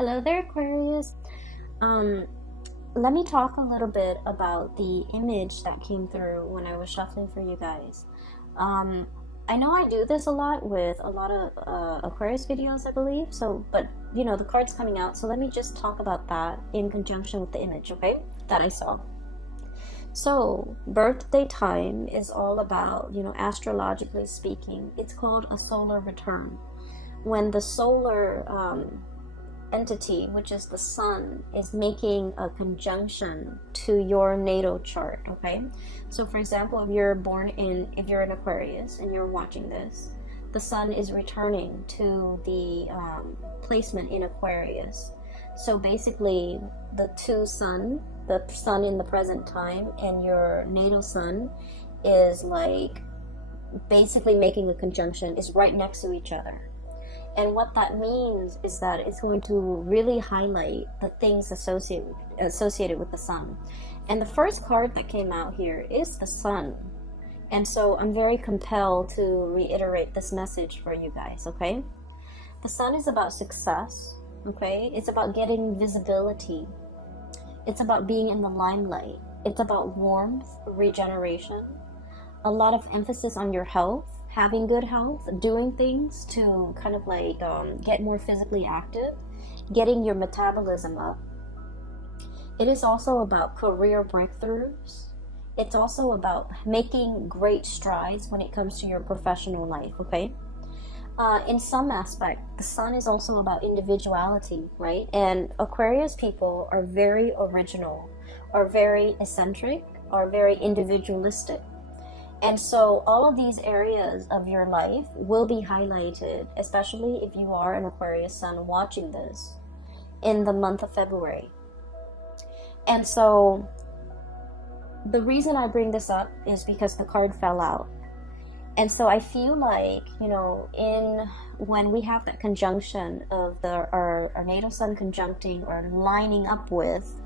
Hello there, Aquarius. Um, Let me talk a little bit about the image that came through when I was shuffling for you guys. Um, I know I do this a lot with a lot of Aquarius videos, I believe. But the card's coming out, so let me just talk about that in conjunction with the image, okay, that I saw. So, birthday time is all about, astrologically speaking, it's called a solar return. When the solar entity, which is the sun, is making a conjunction to your natal chart, okay? So for example, if you're an Aquarius and you're watching this, the sun is returning to the placement in Aquarius. So basically the sun in the present time and your natal sun is like basically making a conjunction, is right next to each other. And what that means is that it's going to really highlight the things associated with the sun. And the first card that came out here is the sun. And so I'm very compelled to reiterate this message for you guys, okay? The sun is about success, okay? It's about getting visibility. It's about being in the limelight. It's about warmth, regeneration, a lot of emphasis on your health, having good health, doing things to kind of like get more physically active, getting your metabolism up. It is also about career breakthroughs. It's also about making great strides when it comes to your professional life, okay? In some aspect, the sun is also about individuality, right? And Aquarius people are very original, are very eccentric, are very individualistic. And so all of these areas of your life will be highlighted, especially if you are an Aquarius sun watching this in the month of February. And so the reason I bring this up is because the card fell out. And so I feel like, when we have that conjunction of our natal sun conjuncting or lining up with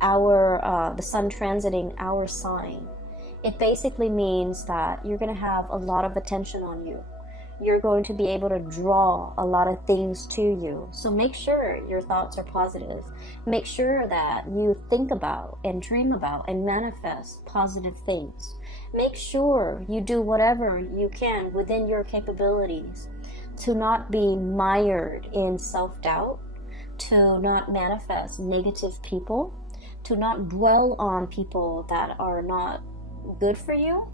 the sun transiting our sign, it basically means that you're going to have a lot of attention on you. You're going to be able to draw a lot of things to you. So make sure your thoughts are positive. Make sure that you think about and dream about and manifest positive things. Make sure you do whatever you can within your capabilities to not be mired in self-doubt, to not manifest negative people, to not dwell on people that are not good for you,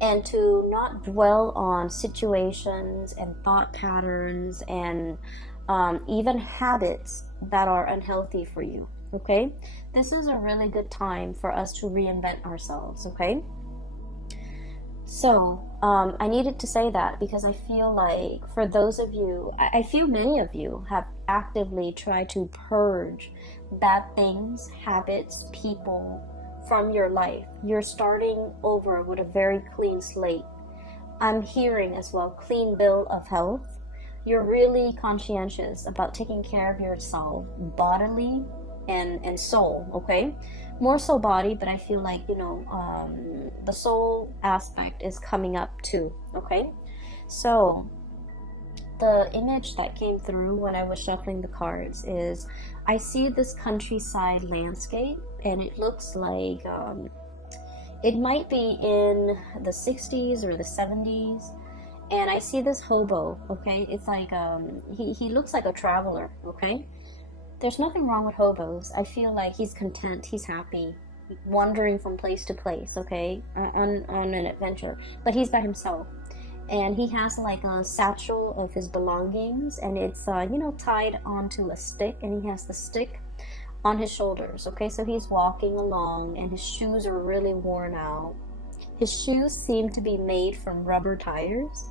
and to not dwell on situations and thought patterns and even habits that are unhealthy for you, okay? This is a really good time for us to reinvent ourselves, okay? So I needed to say that because I feel like for those of you, I feel many of you have actively tried to purge bad things, habits, people from your life. You're starting over with a very clean slate. I'm hearing as well, clean bill of health. You're really conscientious about taking care of yourself bodily and soul, okay? More so body, but I feel like, the soul aspect is coming up too, okay? So the image that came through when I was shuffling the cards is I see this countryside landscape, and it looks like it might be in the 60s or the 70s, and I see this hobo, okay? It's like he looks like a traveler, okay? There's nothing wrong with hobos. I feel like he's content, he's happy, wandering from place to place, okay, on an adventure, but he's by himself. And he has like a satchel of his belongings, and it's tied onto a stick, and he has the stick on his shoulders, okay? So he's walking along, and his shoes are really worn out. His shoes seem to be made from rubber tires.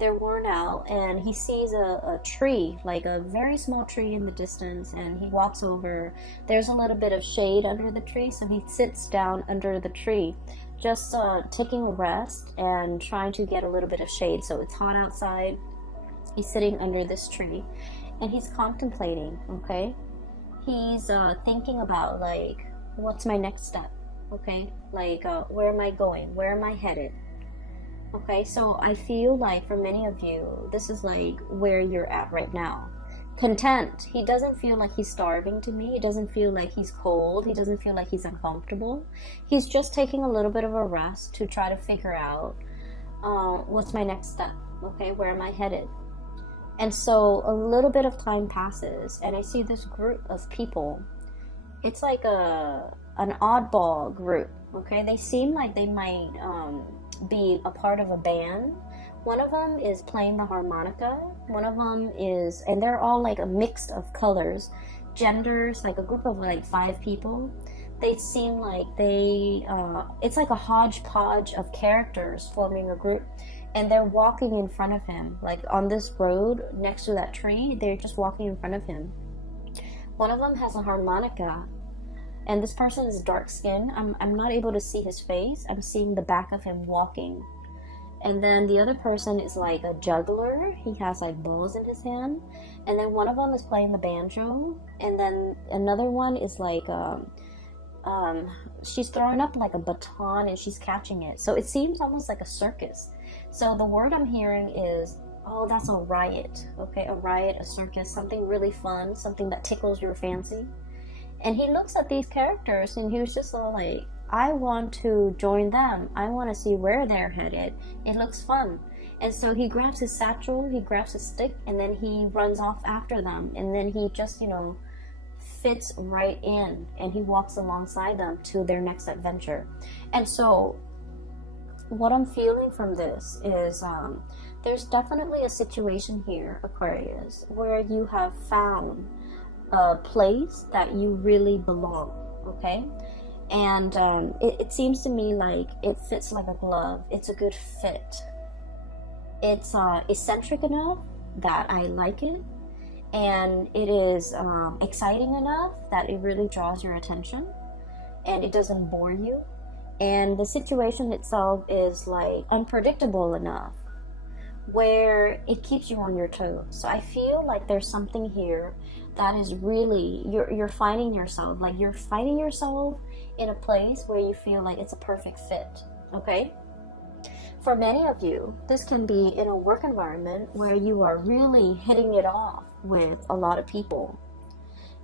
They're worn out, and he sees a tree, like a very small tree in the distance, and he walks over. There's a little bit of shade under the tree, so he sits down under the tree, just taking a rest and trying to get a little bit of shade. So it's hot outside. He's sitting under this tree, and he's contemplating, okay? He's thinking about, like, what's my next step, okay? Like, where am I going? Where am I headed? Okay, so I feel like for many of you, this is like where you're at right now. content. He doesn't feel like he's starving to me. He doesn't feel like he's cold. He doesn't feel like he's uncomfortable. He's just taking a little bit of a rest to try to figure out what's my next step. Okay, where am I headed? And so a little bit of time passes, and I see this group of people. It's like an oddball group. Okay, they seem like they might be a part of a band. One of them is playing the harmonica. One of them is, and they're all like a mix of colors, genders, like a group of like 5 people. They seem like it's like a hodgepodge of characters forming a group, and they're walking in front of him, like on this road next to that tree. They're just walking in front of him. One of them has a harmonica, and this person is dark skinned. I'm not able to see his face. I'm seeing the back of him walking. And then the other person is like a juggler. He has like balls in his hand. And then one of them is playing the banjo. And then another one is like, she's throwing up like a baton and she's catching it. So it seems almost like a circus. So the word I'm hearing is, oh, that's a riot. Okay, a riot, a circus, something really fun, something that tickles your fancy. And he looks at these characters and he was just all like, I want to join them. I want to see where they're headed. It looks fun. And so he grabs his satchel, he grabs his stick, and then he runs off after them. And then he just, fits right in, and he walks alongside them to their next adventure. And so what I'm feeling from this is there's definitely a situation here, Aquarius, where you have found a place that you really belong, okay? And it seems to me like it fits like a glove. It's a good fit. It's eccentric enough that I like it, and it is exciting enough that it really draws your attention, and it doesn't bore you. And the situation itself is like unpredictable enough where it keeps you on your toes. So I feel like there's something here that is really, you're finding yourself in a place where you feel like it's a perfect fit, okay? For many of you, this can be in a work environment where you are really hitting it off with a lot of people.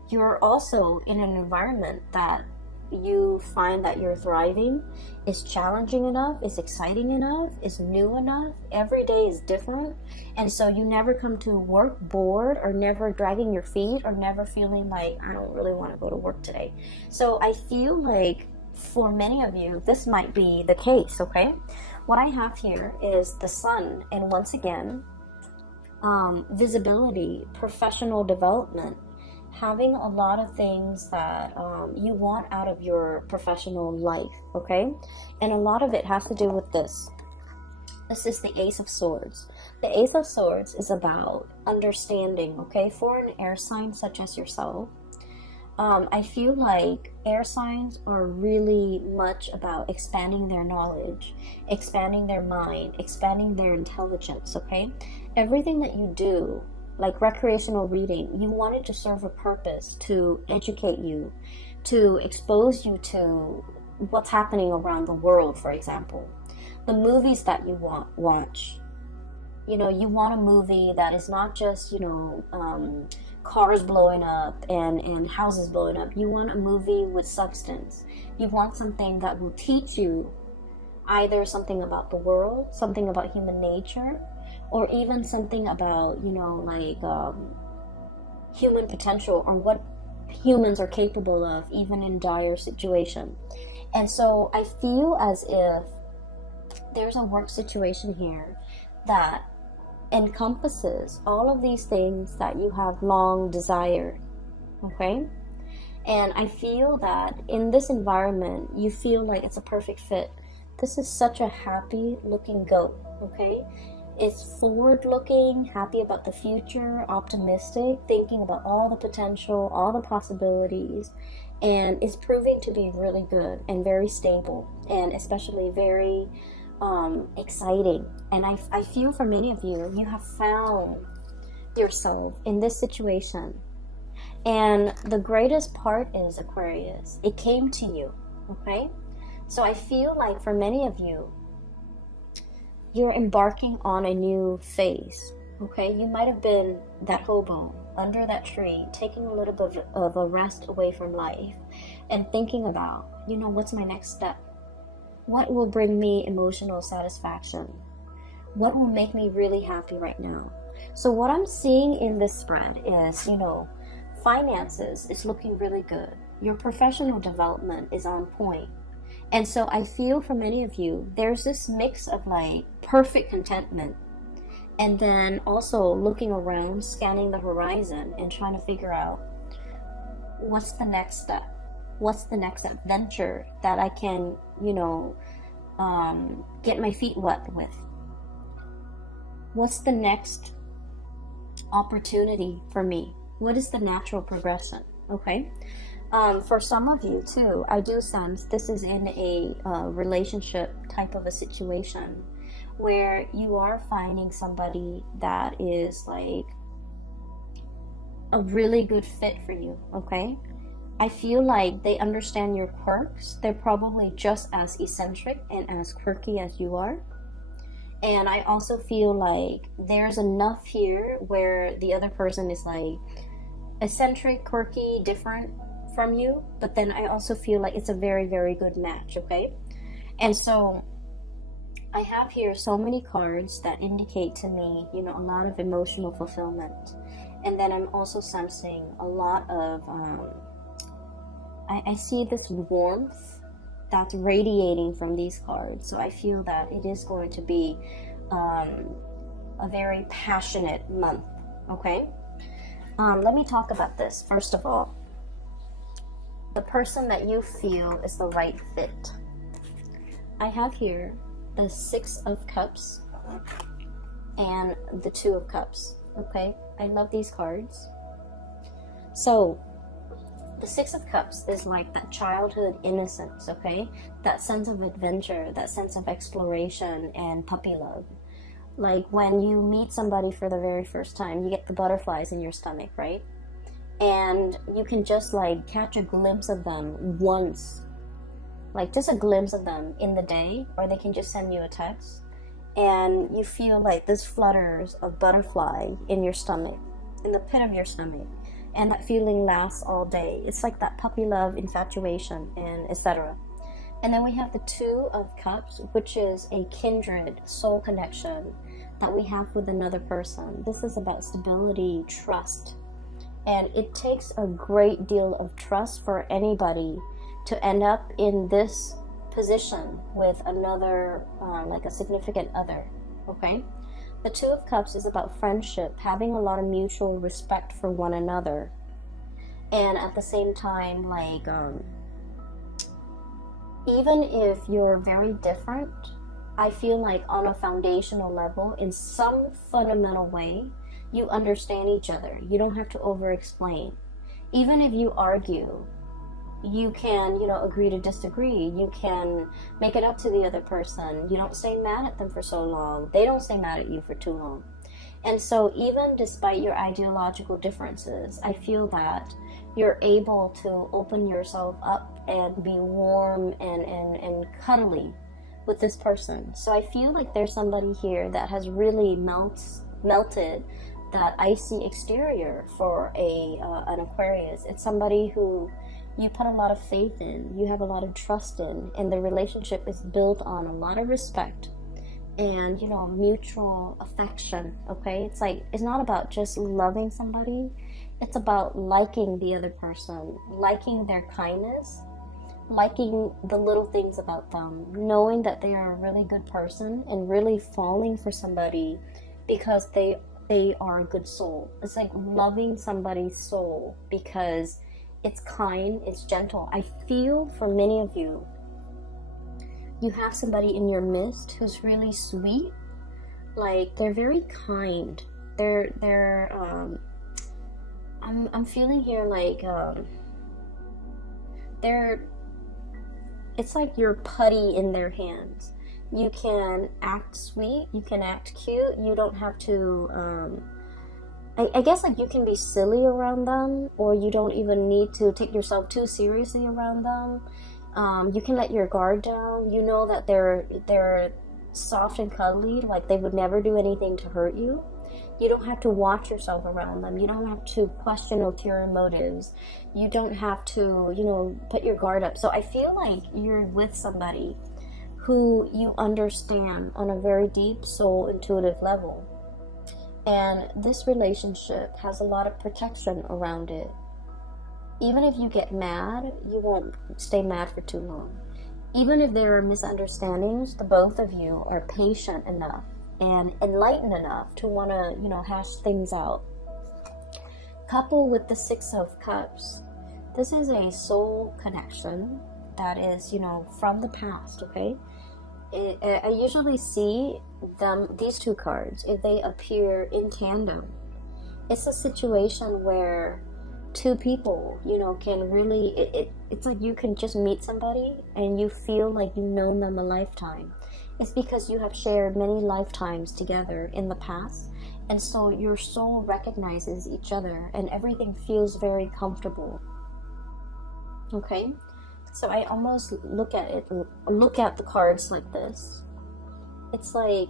You're also in an environment that you find that you're thriving, is challenging enough, is exciting enough, is new enough. Every day is different, and so you never come to work bored, or never dragging your feet, or never feeling like, I don't really want to go to work today. So I feel like for many of you, this might be the case, okay? What I have here is the sun, and once again, visibility, professional development, having a lot of things that you want out of your professional life, okay? And a lot of it has to do with this. This is the Ace of Swords. The Ace of Swords is about understanding, okay? For an air sign such as yourself, I feel like air signs are really much about expanding their knowledge, expanding their mind, expanding their intelligence, okay? Everything that you do, like recreational reading, you want it to serve a purpose, to educate you, to expose you to what's happening around the world, for example. The movies that you watch, you want a movie that is not just, cars blowing up and houses blowing up. You want a movie with substance. You want something that will teach you either something about the world, something about human nature, or even something about, human potential, or what humans are capable of, even in dire situation. And so I feel as if there's a work situation here that encompasses all of these things that you have long desired, okay? And I feel that in this environment, you feel like it's a perfect fit. This is such a happy looking goat, okay? It's forward looking, happy about the future, optimistic, thinking about all the potential, all the possibilities, and it's proving to be really good and very stable, and especially very exciting. And I feel for many of you, you have found yourself in this situation. And the greatest part is, Aquarius, it came to you, okay? So I feel like for many of you, you're embarking on a new phase, okay? You might have been that hobo under that tree, taking a little bit of a rest away from life and thinking about, what's my next step? What will bring me emotional satisfaction? What will make me really happy right now? So what I'm seeing in this spread is, finances is looking really good. Your professional development is on point. And so I feel for many of you, there's this mix of like perfect contentment and then also looking around, scanning the horizon and trying to figure out what's the next step? What's the next adventure that I can, get my feet wet with? What's the next opportunity for me? What is the natural progression? Okay. For some of you too, I do sense this is in a relationship type of a situation where you are finding somebody that is like a really good fit for you. Okay. I feel like they understand your quirks. They're probably just as eccentric and as quirky as you are. And I also feel like there's enough here where the other person is like eccentric, quirky, different from you, but then I also feel like it's a very, very good match, okay? And so I have here so many cards that indicate to me, a lot of emotional fulfillment. And then I'm also sensing a lot of, I see this warmth that's radiating from these cards. So I feel that it is going to be a very passionate month, okay? Let me talk about this. First of all, the person that you feel is the right fit. I have here the 6 of Cups and the 2 of Cups, okay? I love these cards. So, the 6 of Cups is like that childhood innocence, okay? That sense of adventure, that sense of exploration and puppy love. Like when you meet somebody for the very first time, you get the butterflies in your stomach, right? And you can just like catch a glimpse of them once, like just a glimpse of them in the day, or they can just send you a text and you feel like this flutters of butterfly in your stomach, in the pit of your stomach, and that feeling lasts all day. It's like that puppy love, infatuation, and etc. And then we have the 2 of Cups, which is a kindred soul connection that we have with another person. This is about stability, trust. And it takes a great deal of trust for anybody to end up in this position with another, like a significant other, okay? The 2 of Cups is about friendship, having a lot of mutual respect for one another. And at the same time, like, even if you're very different, I feel like on a foundational level, in some fundamental way, you understand each other. You don't have to over-explain. Even if you argue, you can, agree to disagree. You can make it up to the other person. You don't stay mad at them for so long. They don't stay mad at you for too long. And so even despite your ideological differences, I feel that you're able to open yourself up and be warm and cuddly with this person. So I feel like there's somebody here that has really melted that icy exterior for an Aquarius. It's somebody who you put a lot of faith in, you have a lot of trust in, and the relationship is built on a lot of respect and, mutual affection, okay? It's like, it's not about just loving somebody, it's about liking the other person, liking their kindness, liking the little things about them, knowing that they are a really good person and really falling for somebody because they are a good soul. It's like loving somebody's soul because it's kind, it's gentle. I feel for many of you, you have somebody in your midst who's really sweet. Like they're very kind. I'm feeling here like it's like you're putty in their hands. You can act sweet, you can act cute, you don't have to I guess like you can be silly around them, or you don't even need to take yourself too seriously around them. You can let your guard down. You know that they're soft and cuddly, like they would never do anything to hurt you. You don't have to watch yourself around them. You don't have to question ulterior motives. You don't have to, put your guard up. So I feel like you're with somebody who you understand on a very deep soul intuitive level. And this relationship has a lot of protection around it. Even if you get mad, you won't stay mad for too long. Even if there are misunderstandings, the both of you are patient enough and enlightened enough to want to, hash things out. Coupled with the Six of Cups, this is a soul connection that is, from the past, okay? I usually see these two cards, if they appear in tandem, it's a situation where two people, can really, it's like you can just meet somebody and you feel like you've known them a lifetime. It's because you have shared many lifetimes together in the past, and so your soul recognizes each other and everything feels very comfortable. Okay? So I almost look at the cards like this. It's like,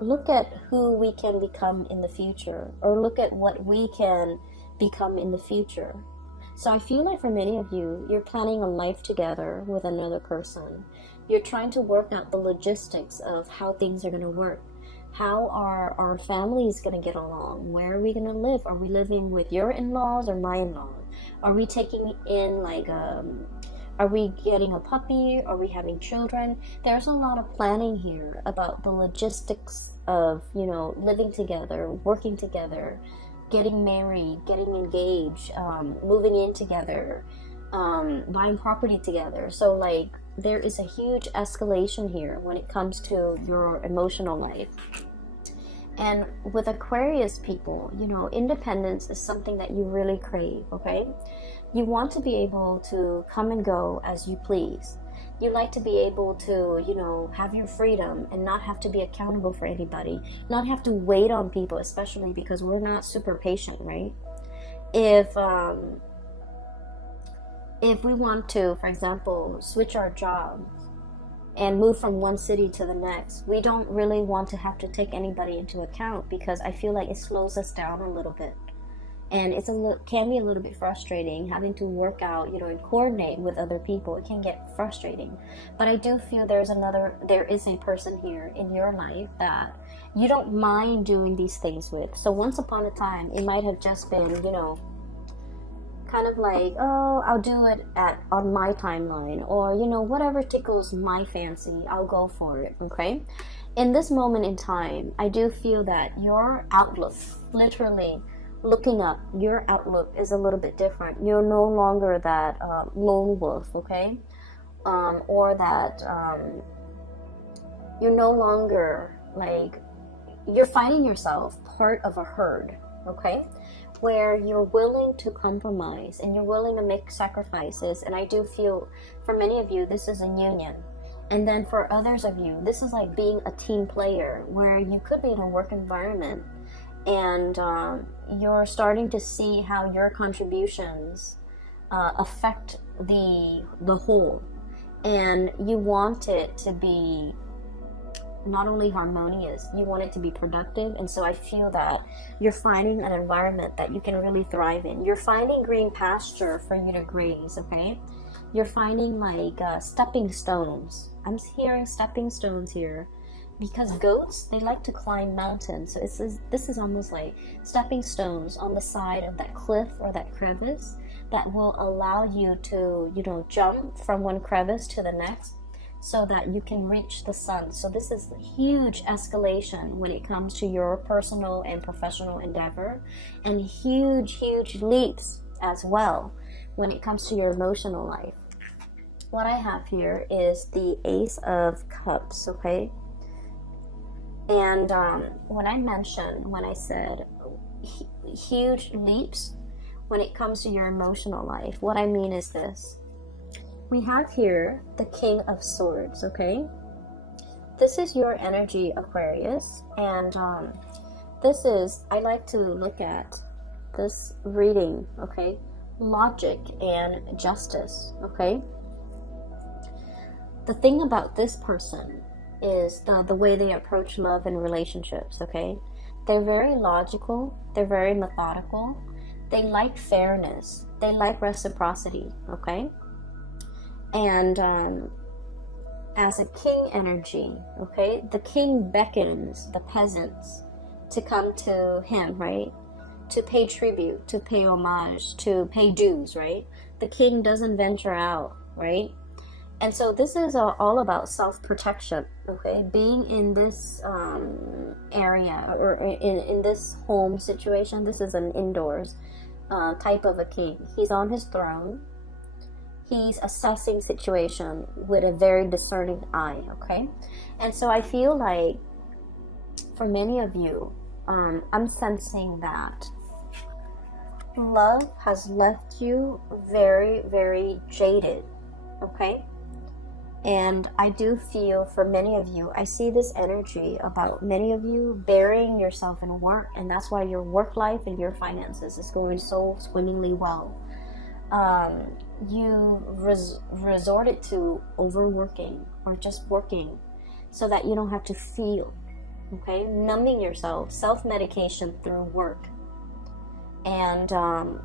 look at who we can become in the future, or look at what we can become in the future. So I feel like for many of you, you're planning a life together with another person. You're trying to work out the logistics of how things are going to work. How are our families going to get along? Where are we going to live? Are we living with your in-laws or my in-laws? Are we taking in are we getting a puppy? Are we having children? There's a lot of planning here about the logistics of, living together, working together, getting married, getting engaged, moving in together, buying property together. So there is a huge escalation here when it comes to your emotional life. And with Aquarius people, independence is something that you really crave, okay? You want to be able to come and go as you please. You like to be able to, have your freedom and not have to be accountable for anybody, not have to wait on people, especially because we're not super patient, right? If we want to, for example, switch our jobs and move from one city to the next, we don't really want to have to take anybody into account, because I feel like it slows us down a little bit. And can be a little bit frustrating having to work out, and coordinate with other people. It can get frustrating. But I do feel there is a person here in your life that you don't mind doing these things with. So once upon a time, it might have just been, kind of like, oh, I'll do it on my timeline, or, whatever tickles my fancy, I'll go for it, okay? In this moment in time, I do feel that your outlook, literally, looking up, your outlook is a little bit different. You're no longer that lone wolf, okay? Or that you're no longer you're finding yourself part of a herd, okay? Where you're willing to compromise and you're willing to make sacrifices. And I do feel for many of you, this is a union. And then for others of you, this is like being a team player, where you could be in a work environment and you're starting to see how your contributions affect the whole, and you want it to be not only harmonious, you want it to be productive. And so I feel that you're finding an environment that you can really thrive in. You're finding green pasture for you to graze, okay? You're finding stepping stones. I'm hearing stepping stones here, because goats, they like to climb mountains. So this is almost like stepping stones on the side of that cliff or that crevice that will allow you to, jump from one crevice to the next so that you can reach the sun. So this is a huge escalation when it comes to your personal and professional endeavor, and huge leaps as well when it comes to your emotional life. What I have here is the Ace of Cups, okay? And when I said huge leaps when it comes to your emotional life, what I mean is this. We have here the King of Swords, okay? This is your energy, Aquarius. And I like to look at this reading, okay? Logic and justice, okay? The thing about this person is the way they approach love and relationships, okay? They're very logical. They're very methodical. They like fairness. They like reciprocity, okay? And as a king energy, okay, the king beckons the peasants to come to him, right? To pay tribute, to pay homage, to pay dues, right? The king doesn't venture out, right? And so this is all about self-protection, okay? Being in this area or in this home situation, this is an indoors type of a king. He's on his throne. He's assessing situation with a very discerning eye, okay? And so I feel like for many of you, I'm sensing that love has left you very, very jaded, okay? And I do feel for many of you, I see this energy about many of you burying yourself in work, and that's why your work life and your finances is going so swimmingly well. You resorted to overworking or just working so that you don't have to feel, okay? Numbing yourself, self-medication through work. And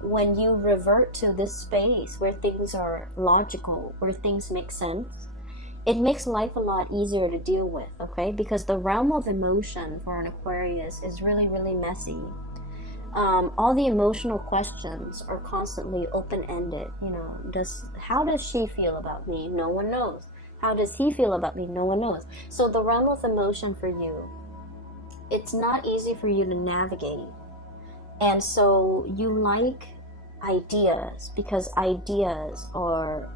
when you revert to this space where things are logical, where things make sense, it makes life a lot easier to deal with, okay? Because the realm of emotion for an Aquarius is really, really messy. All the emotional questions are constantly open-ended. You know, how does she feel about me? No one knows. How does he feel about me? No one knows. So the realm of emotion for you, it's not easy for you to navigate. And so you like ideas because ideas are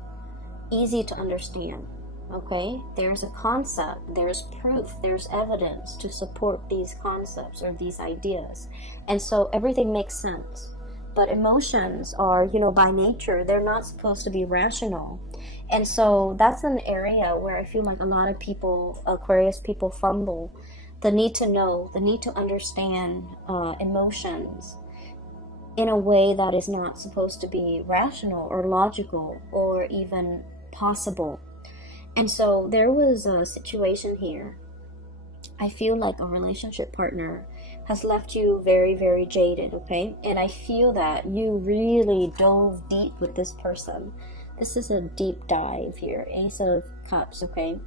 easy to understand. Okay, there's a concept, there's proof, there's evidence to support these concepts or these ideas, and so everything makes sense. But emotions are, you know, by nature, they're not supposed to be rational. And so that's an area where I feel like a lot of people, Aquarius people, fumble. The need to know, the need to understand emotions in a way that is not supposed to be rational or logical or even possible. And so there was a situation here. I feel like a relationship partner has left you very, very jaded, okay? And I feel that you really dove deep with this person. This is a deep dive here. Ace of Cups, okay?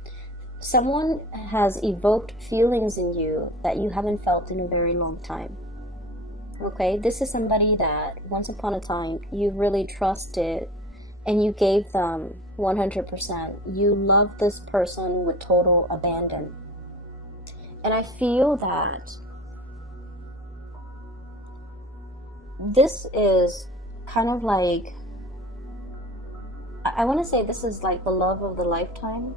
Someone has evoked feelings in you that you haven't felt in a very long time. Okay? This is somebody that once upon a time you really trusted and you gave them 100%. You love this person with total abandon. And I feel that this is kind of like, I want to say this is like the love of a lifetime,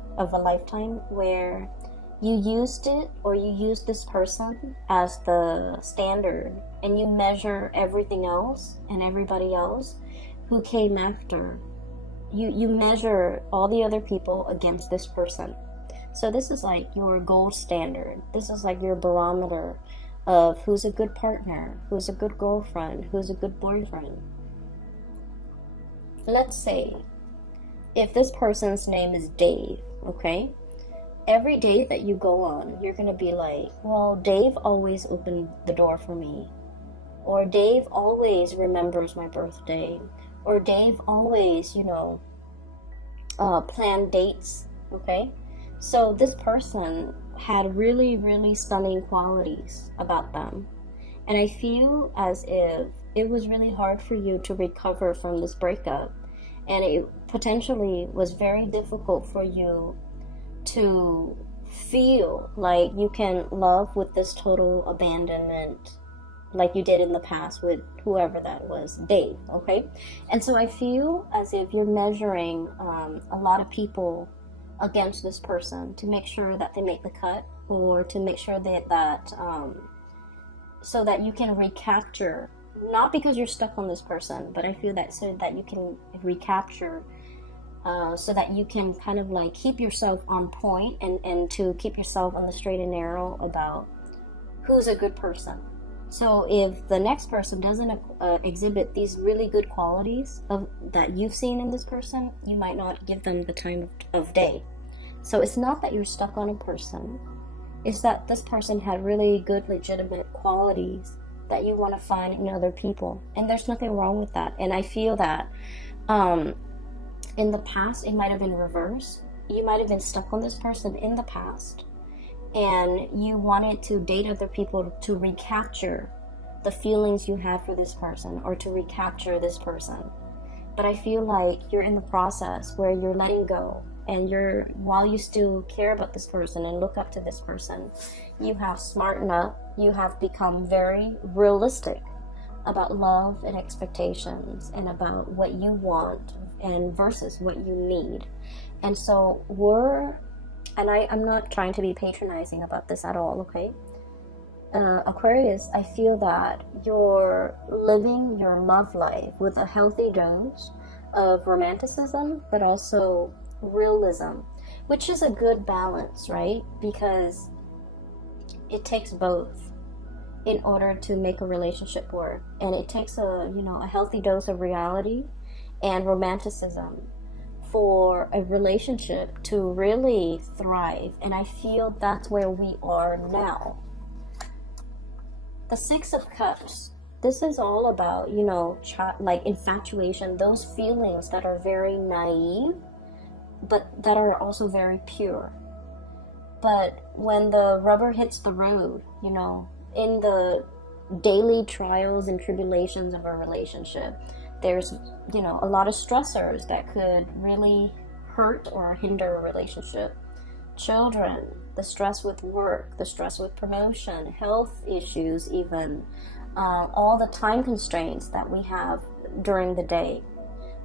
where you used it or you used this person as the standard and you measure everything else and everybody else who came after. You measure all the other people against this person. So this is like your gold standard. This is like your barometer of who's a good partner, who's a good girlfriend, who's a good boyfriend. Let's say if this person's name is Dave, okay? Every date that you go on, you're going to be like, well, Dave always opened the door for me. Or Dave always remembers my birthday. Or Dave always, you know, plan dates, okay? So this person had really, really stunning qualities about them. And I feel as if it was really hard for you to recover from this breakup. And it potentially was very difficult for you to feel like you can love with this total abandonment like you did in the past with whoever that was, Dave, okay? And so I feel as if you're measuring a lot of people against this person to make sure that they make the cut, or to make sure that so that you can recapture, not because you're stuck on this person, but I feel that so that you can recapture, so that you can kind of like keep yourself on point and to keep yourself on the straight and narrow about who's a good person. So if the next person doesn't exhibit these really good qualities that you've seen in this person, you might not give them the time of day. So it's not that you're stuck on a person. is that this person had really good, legitimate qualities that you want to find in other people. And there's nothing wrong with that. And I feel that in the past, it might have been reversed. You might have been stuck on this person in the past, and you wanted to date other people to recapture the feelings you had for this person, or to recapture this person. But I feel like you're in the process where you're letting go, and while you still care about this person and look up to this person, you have smartened up, you have become very realistic about love and expectations, and about what you want and versus what you need. And so I'm not trying to be patronizing about this at all, okay? Aquarius, I feel that you're living your love life with a healthy dose of romanticism, but also realism, which is a good balance, right? Because it takes both in order to make a relationship work. And it takes a healthy dose of reality and romanticism for a relationship to really thrive. And I feel that's where we are now. The Six of Cups, this is all about, like infatuation, those feelings that are very naive, but that are also very pure. But when the rubber hits the road, in the daily trials and tribulations of a relationship, there's, a lot of stressors that could really hurt or hinder a relationship. Children, the stress with work, the stress with promotion, health issues even, all the time constraints that we have during the day.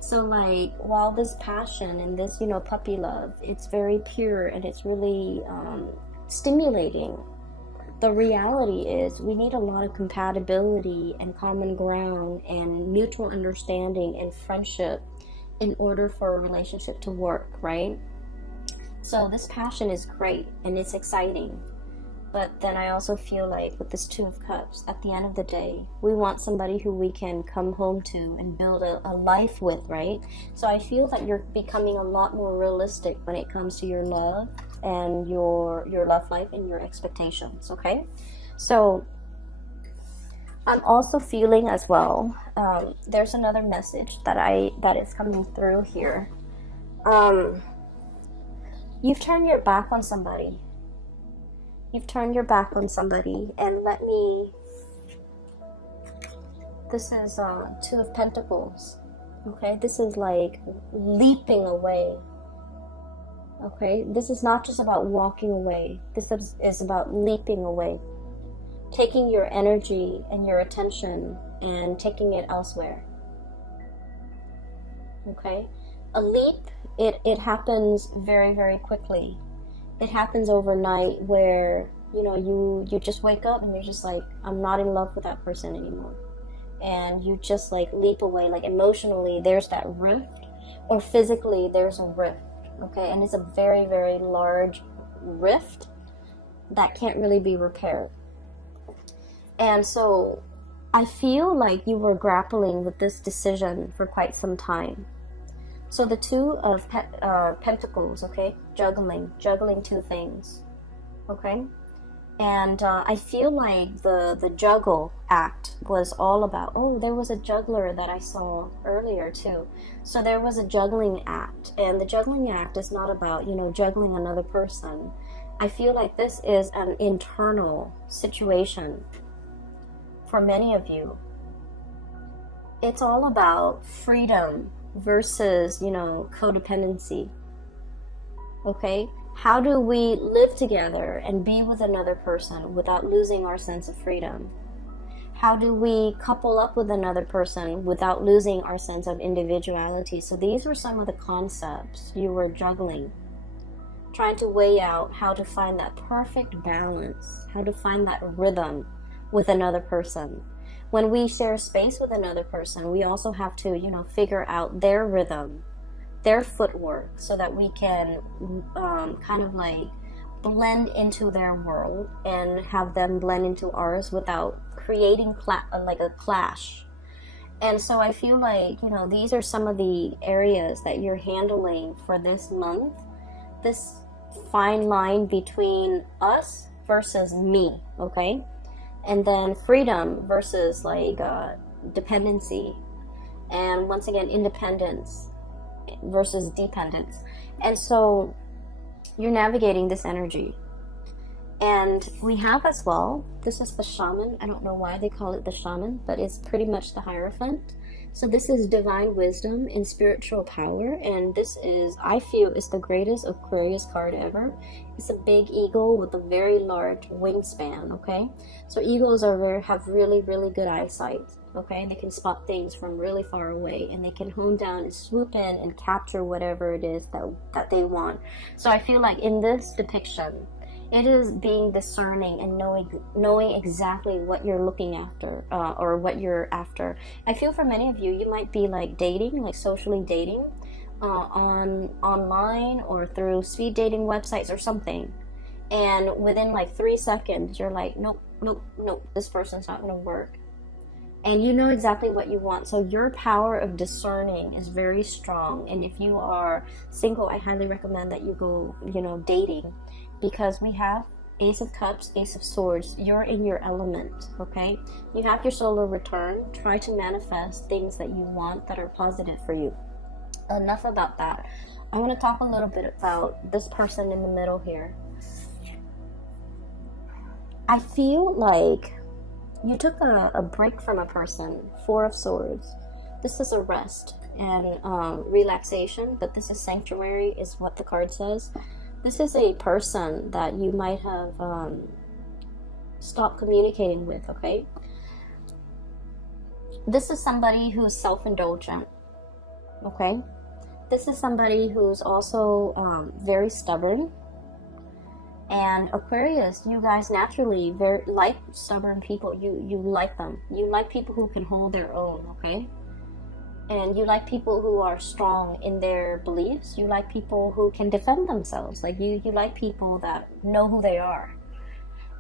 So like, while this passion and this, puppy love, it's very pure and it's really stimulating, the reality is we need a lot of compatibility and common ground and mutual understanding and friendship in order for a relationship to work, right? So this passion is great and it's exciting. But then I also feel like with this Two of Cups, at the end of the day, we want somebody who we can come home to and build a life with, right? So I feel that you're becoming a lot more realistic when it comes to your love and your love life and your expectations, okay? So I'm also feeling as well, there's another message that is coming through here. You've turned your back on somebody. You've turned your back on somebody, and this is Two of Pentacles, okay? This is like leaping away, okay? This is not just about walking away. This is about leaping away, taking your energy and your attention and taking it elsewhere, okay? A leap, it happens very, very quickly. It happens overnight where, you just wake up and you're just like, I'm not in love with that person anymore. And you just like leap away, like emotionally there's that rift, or physically there's a rift, okay? And it's a very, very large rift that can't really be repaired. And so I feel like you were grappling with this decision for quite some time. So the Two of Pentacles, okay? Juggling two things, okay? And I feel like the juggle act was all about, there was a juggler that I saw earlier too. So there was a juggling act, and the juggling act is not about, juggling another person. I feel like this is an internal situation for many of you. It's all about freedom versus, codependency, okay? How do we live together and be with another person without losing our sense of freedom? How do we couple up with another person without losing our sense of individuality? So these were some of the concepts you were juggling, trying to weigh out how to find that perfect balance, how to find that rhythm with another person. When we share space with another person, we also have to, figure out their rhythm, their footwork, so that we can kind of like blend into their world and have them blend into ours without creating like a clash. And so I feel like, these are some of the areas that you're handling for this month. This fine line between us versus me, okay? And then freedom versus like dependency, and once again independence versus dependence. And so you're navigating this energy. And we have as well, this is the shaman. I don't know why they call it the shaman, but it's pretty much the Hierophant. So this is divine wisdom and spiritual power, and this is, I feel, is the greatest Aquarius card ever. It's a big eagle with a very large wingspan, okay? So eagles have really, really good eyesight, okay? They can spot things from really far away, and they can hone down and swoop in and capture whatever it is that they want. So I feel like in this depiction, it is being discerning and knowing exactly what you're looking after, or what you're after. I feel for many of you, you might be like dating, like socially dating, online or through speed dating websites or something. And within like 3 seconds, you're like, nope, nope, nope, this person's not going to work. And you know exactly what you want. So your power of discerning is very strong. And if you are single, I highly recommend that you go, dating. Because we have Ace of Cups, Ace of Swords. You're in your element, okay? You have your solar return. Try to manifest things that you want that are positive for you. Enough about that. I want to talk a little bit about this person in the middle here. I feel like you took a break from a person. Four of Swords. This is a rest and relaxation, but this is sanctuary, is what the card says. This is a person that you might have stopped communicating with, okay? This is somebody who's self-indulgent, okay? This is somebody who's also very stubborn. And Aquarius, you guys naturally very like stubborn people. You like them. You like people who can hold their own, okay? And you like people who are strong in their beliefs. You like people who can defend themselves. Like you like people that know who they are.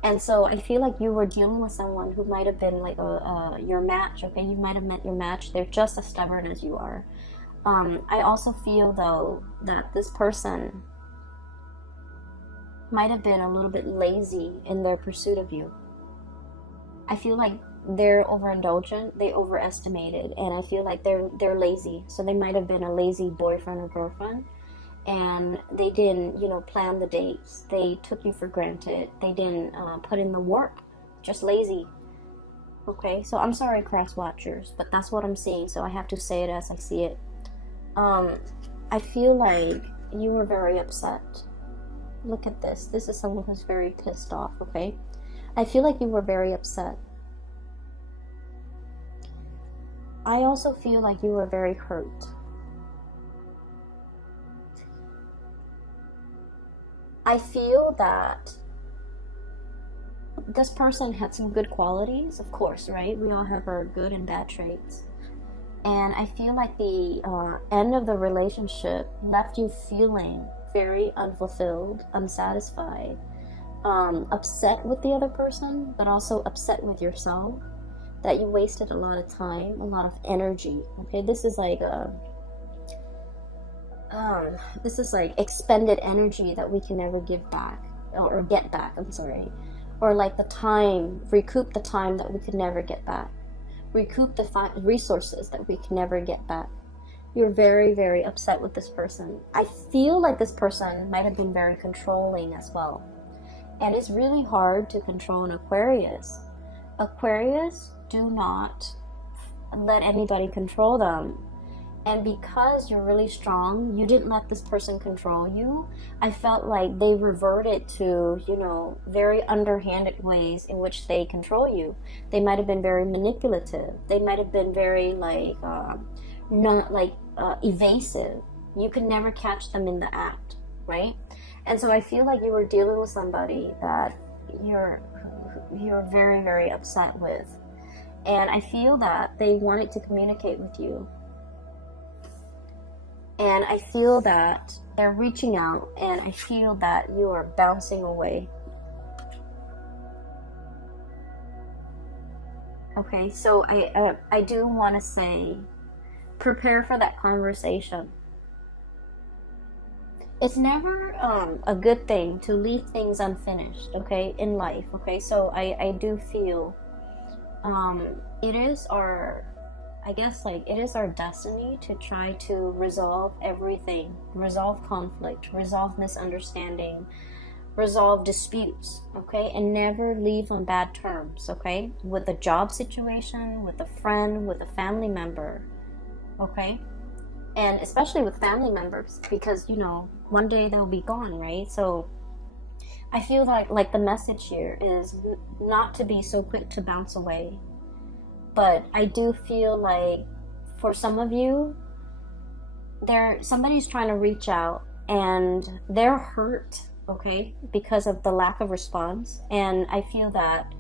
And so I feel like you were dealing with someone who might have been like your match, okay? You might have met your match. They're just as stubborn as you are. I also feel, though, that this person might have been a little bit lazy in their pursuit of you. I feel like they're overindulgent, they overestimated, and I feel like they're lazy. So they might have been a lazy boyfriend or girlfriend, and they didn't, plan the dates. They took you for granted. They didn't put in the work. Just lazy. Okay, so I'm sorry, cross watchers, but that's what I'm seeing. So I have to say it as I see it. I feel like you were very upset. Look at this. This is someone who's very pissed off. Okay, I feel like you were very upset. I also feel like you were very hurt. I feel that this person had some good qualities, of course, right? We all have our good and bad traits. And I feel like the end of the relationship left you feeling very unfulfilled, unsatisfied, upset with the other person, but also upset with yourself. That you wasted a lot of time, a lot of energy. Okay, this is like expended energy that we can never give back or get back. I'm sorry, or like recoup the time that we could never get back, recoup the resources that we can never get back. You're very, very upset with this person. I feel like this person might have been very controlling as well, and it's really hard to control an Aquarius. Aquarius do not let anybody control them. And because you're really strong, you didn't let this person control you. I felt like they reverted to, very underhanded ways in which they control you. They might have been very manipulative. They might have been very evasive. You can never catch them in the act, right? And so I feel like you were dealing with somebody that you're very, very upset with. And I feel that they wanted to communicate with you. And I feel that they're reaching out, and I feel that you are bouncing away. Okay, so I do want to say, prepare for that conversation. it's never a good thing to leave things unfinished, okay, in life, okay? So I do feel it is our, I guess, like, it is our destiny to try to resolve everything, resolve conflict, resolve misunderstanding, resolve disputes, okay, and never leave on bad terms, okay, with a job situation, with a friend, with a family member, okay, and especially with family members, because, you know, one day they'll be gone, right? So I feel like the message here is not to be so quick to bounce away. But I do feel like for some of you, somebody's trying to reach out and they're hurt, okay, because of the lack of response. And I feel that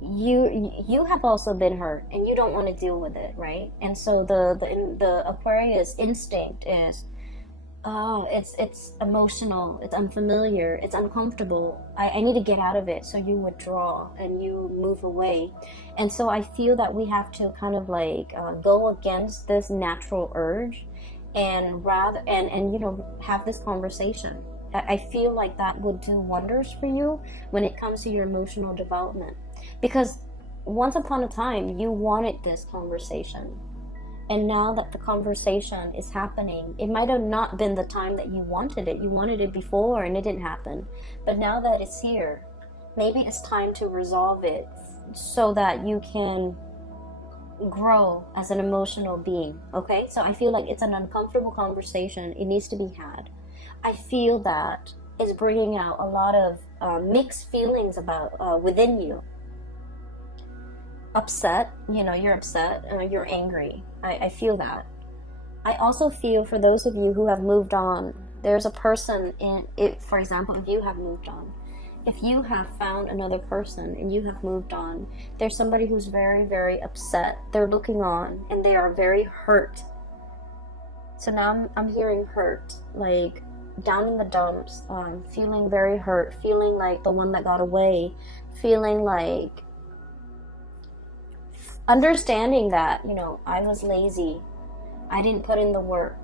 you have also been hurt and you don't want to deal with it, right? And so the Aquarius instinct is, oh, it's emotional, it's unfamiliar, it's uncomfortable. I need to get out of it. So you withdraw and you move away. And so I feel that we have to kind of like go against this natural urge and you know, have this conversation. I feel like that would do wonders for you when it comes to your emotional development. Because once upon a time, you wanted this conversation. And now that the conversation is happening, it might have not been the time that you wanted it. You wanted it before and it didn't happen. But now that it's here, maybe it's time to resolve it so that you can grow as an emotional being, okay? So I feel like it's an uncomfortable conversation. It needs to be had. I feel that it's bringing out a lot of mixed feelings about within you. Upset, you know, you're upset, you're angry. I feel that. I also feel for those of you who have moved on, there's a person in it. For example, if you have moved on, if you have found another person and you have moved on, there's somebody who's very, very upset. They're looking on and they are very hurt. So now I'm hearing hurt, like down in the dumps, feeling very hurt, feeling like the one that got away, feeling like understanding that, you know, I was lazy, I didn't put in the work,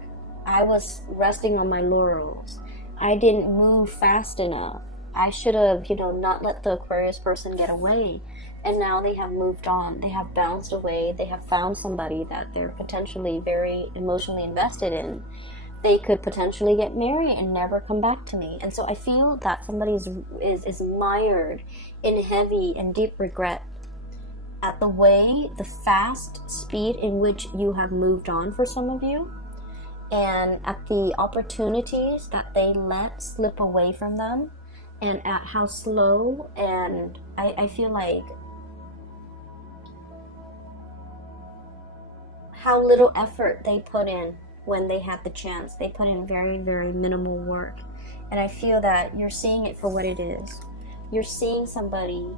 I was resting on my laurels, I didn't move fast enough, I should have, you know, not let the Aquarius person get away. And now they have moved on, they have bounced away, they have found somebody that they're potentially very emotionally invested in. They could potentially get married and never come back to me. And so I feel that somebody is mired in heavy and deep regret at the fast speed in which you have moved on for some of you, and at the opportunities that they let slip away from them, and at how slow and I feel like how little effort they put in when they had the chance. They put in very, very minimal work. And I feel that you're seeing it for what it is. You're seeing somebody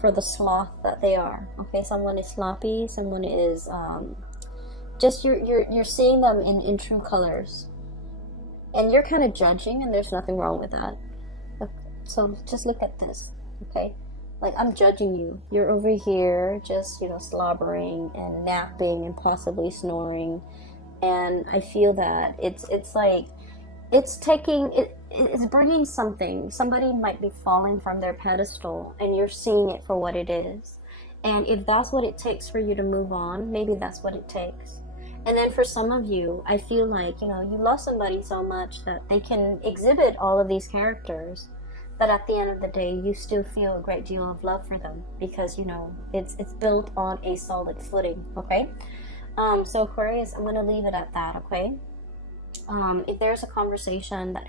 for the sloth that they are, okay? Someone is sloppy, someone is just you're seeing them in true colors, and you're kind of judging, and there's nothing wrong with that. So just look at this, okay? Like, I'm judging you. You're over here just, you know, slobbering and napping and possibly snoring, and I feel that it's like it's bringing something. Somebody might be falling from their pedestal and you're seeing it for what it is. And if that's what it takes for you to move on, maybe that's what it takes. And then for some of you, I feel like, you know, you love somebody so much that they can exhibit all of these characters, but at the end of the day, you still feel a great deal of love for them because, you know, it's built on a solid footing, okay? So Aquarius, I'm going to leave it at that, okay? If there's a conversation that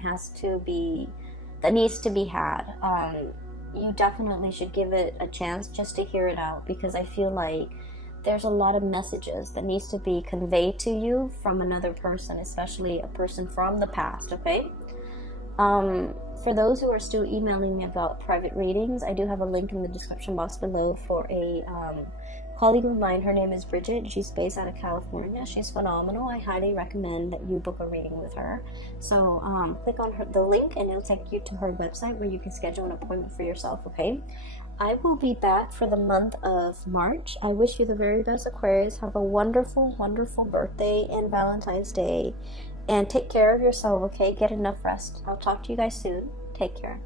needs to be had, you definitely should give it a chance just to hear it out, because I feel like there's a lot of messages that needs to be conveyed to you from another person, especially a person from the past, okay? For those who are still emailing me about private readings, I do have a link in the description box below for a colleague of mine. Her name is Bridget. She's based out of California. She's phenomenal. I highly recommend that you book a reading with her. So click on the link and it'll take you to her website where you can schedule an appointment for yourself, okay? I will be back for the month of March. I wish you the very best, Aquarius. Have a wonderful, wonderful birthday and Valentine's Day. And take care of yourself, okay? Get enough rest. I'll talk to you guys soon. Take care.